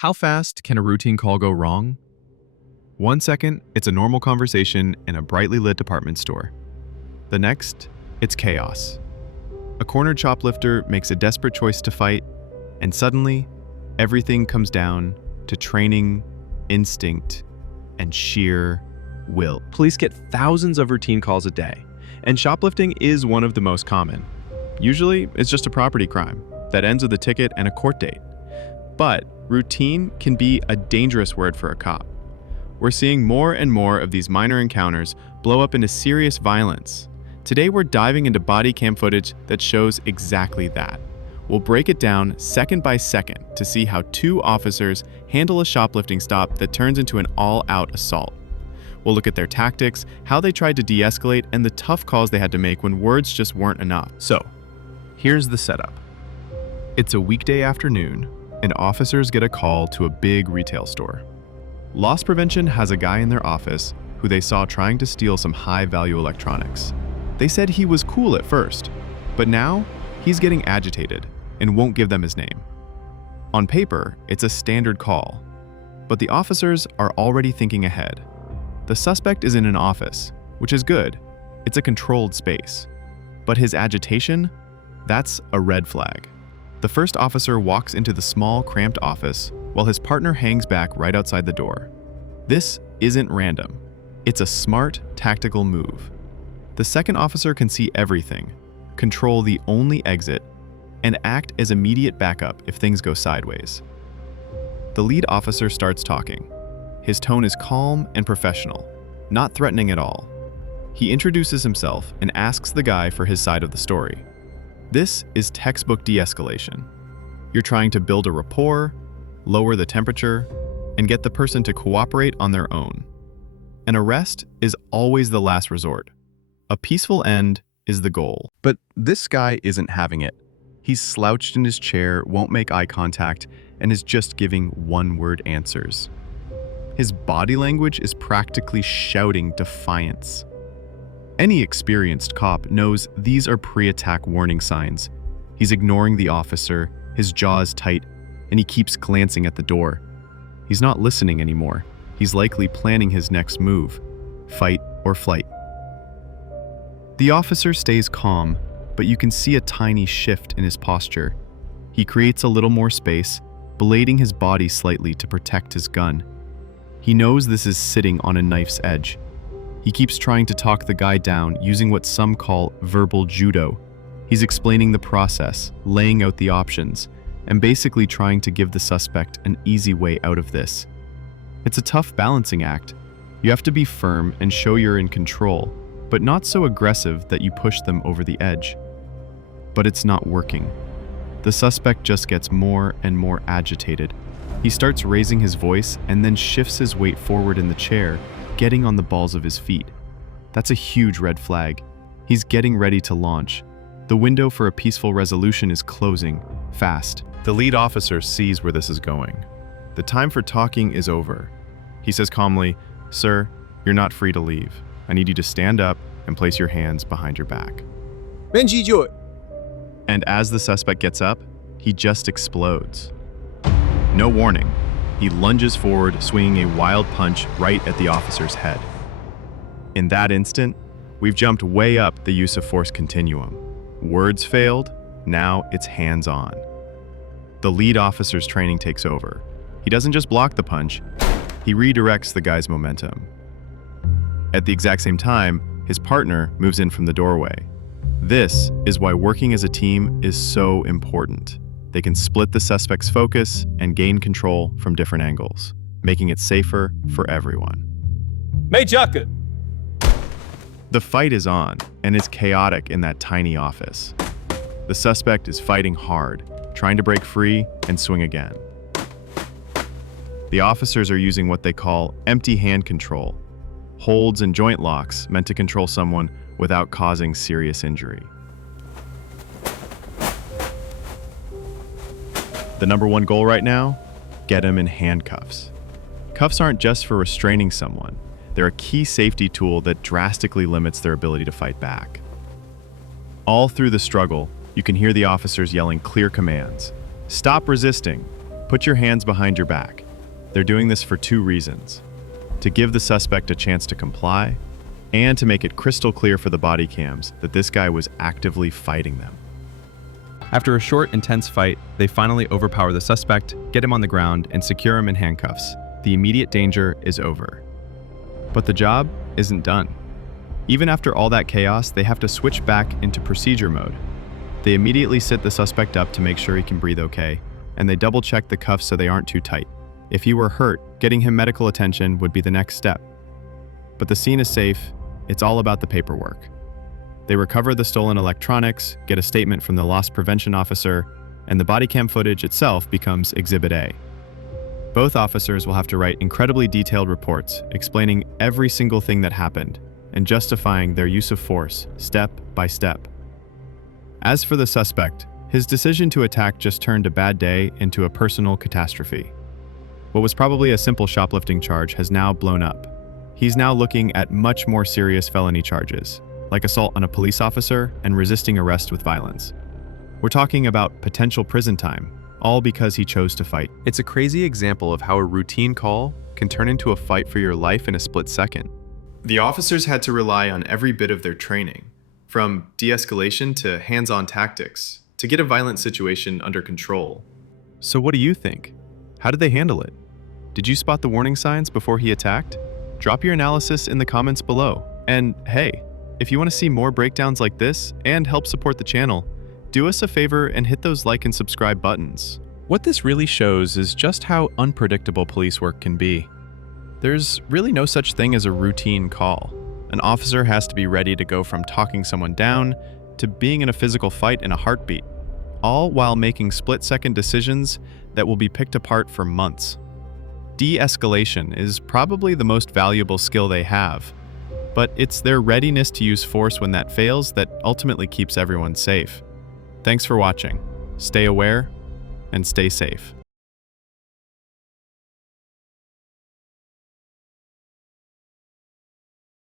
How fast can a routine call go wrong? 1 second, it's a normal conversation in a brightly lit department store. The next, it's chaos. A cornered shoplifter makes a desperate choice to fight, and suddenly, everything comes down to training, instinct, and sheer will. Police get thousands of routine calls a day, and shoplifting is one of the most common. Usually, it's just a property crime that ends with a ticket and a court date. But routine can be a dangerous word for a cop. We're seeing more and more of these minor encounters blow up into serious violence. Today, we're diving into body cam footage that shows exactly that. We'll break it down second by second to see how two officers handle a shoplifting stop that turns into an all-out assault. We'll look at their tactics, how they tried to de-escalate, and the tough calls they had to make when words just weren't enough. So, here's the setup. It's a weekday afternoon, and officers get a call to a big retail store. Loss prevention has a guy in their office who they saw trying to steal some high-value electronics. They said he was cool at first, but now he's getting agitated and won't give them his name. On paper, it's a standard call, but the officers are already thinking ahead. The suspect is in an office, which is good. It's a controlled space. But his agitation? That's a red flag. The first officer walks into the small, cramped office while his partner hangs back right outside the door. This isn't random. It's a smart, tactical move. The second officer can see everything, control the only exit, and act as immediate backup if things go sideways. The lead officer starts talking. His tone is calm and professional, not threatening at all. He introduces himself and asks the guy for his side of the story. This is textbook de-escalation. You're trying to build a rapport, lower the temperature, and get the person to cooperate on their own. An arrest is always the last resort. A peaceful end is the goal. But this guy isn't having it. He's slouched in his chair, won't make eye contact, and is just giving one-word answers. His body language is practically shouting defiance. Any experienced cop knows these are pre-attack warning signs. He's ignoring the officer, his jaws tight, and he keeps glancing at the door. He's not listening anymore. He's likely planning his next move, fight or flight. The officer stays calm, but you can see a tiny shift in his posture. He creates a little more space, blading his body slightly to protect his gun. He knows this is sitting on a knife's edge. He keeps trying to talk the guy down using what some call verbal judo. He's explaining the process, laying out the options, and basically trying to give the suspect an easy way out of this. It's a tough balancing act. You have to be firm and show you're in control, but not so aggressive that you push them over the edge. But it's not working. The suspect just gets more and more agitated. He starts raising his voice and then shifts his weight forward in the chair, getting on the balls of his feet. That's a huge red flag. He's getting ready to launch. The window for a peaceful resolution is closing, fast. The lead officer sees where this is going. The time for talking is over. He says calmly, "Sir, you're not free to leave. I need you to stand up and place your hands behind your back." And as the suspect gets up, he just explodes. No warning. He lunges forward, swinging a wild punch right at the officer's head. In that instant, we've jumped way up the use of force continuum. Words failed, now it's hands-on. The lead officer's training takes over. He doesn't just block the punch, he redirects the guy's momentum. At the exact same time, his partner moves in from the doorway. This is why working as a team is so important. They can split the suspect's focus and gain control from different angles, making it safer for everyone. The fight is on, and it's chaotic in that tiny office. The suspect is fighting hard, trying to break free and swing again. The officers are using what they call empty hand control, holds and joint locks meant to control someone without causing serious injury. The number one goal right now? Get him in handcuffs. Cuffs aren't just for restraining someone. They're a key safety tool that drastically limits their ability to fight back. All through the struggle, you can hear the officers yelling clear commands. Stop resisting. Put your hands behind your back. They're doing this for two reasons: to give the suspect a chance to comply, and to make it crystal clear for the body cams that this guy was actively fighting them. After a short, intense fight, they finally overpower the suspect, get him on the ground, and secure him in handcuffs. The immediate danger is over. But the job isn't done. Even after all that chaos, they have to switch back into procedure mode. They immediately sit the suspect up to make sure he can breathe okay, and they double-check the cuffs so they aren't too tight. If he were hurt, getting him medical attention would be the next step. But the scene is safe. It's all about the paperwork. They recover the stolen electronics, get a statement from the loss prevention officer, and the body cam footage itself becomes Exhibit A. Both officers will have to write incredibly detailed reports explaining every single thing that happened and justifying their use of force step by step. As for the suspect, his decision to attack just turned a bad day into a personal catastrophe. What was probably a simple shoplifting charge has now blown up. He's now looking at much more serious felony charges, like assault on a police officer and resisting arrest with violence. We're talking about potential prison time, all because he chose to fight. It's a crazy example of how a routine call can turn into a fight for your life in a split second. The officers had to rely on every bit of their training, from de-escalation to hands-on tactics, to get a violent situation under control. So what do you think? How did they handle it? Did you spot the warning signs before he attacked? Drop your analysis in the comments below. And hey, if you want to see more breakdowns like this and help support the channel, do us a favor and hit those like and subscribe buttons. What this really shows is just how unpredictable police work can be. There's really no such thing as a routine call. An officer has to be ready to go from talking someone down to being in a physical fight in a heartbeat, all while making split-second decisions that will be picked apart for months. De-escalation is probably the most valuable skill they have, but it's their readiness to use force when that fails that ultimately keeps everyone safe. Thanks for watching. Stay aware and stay safe.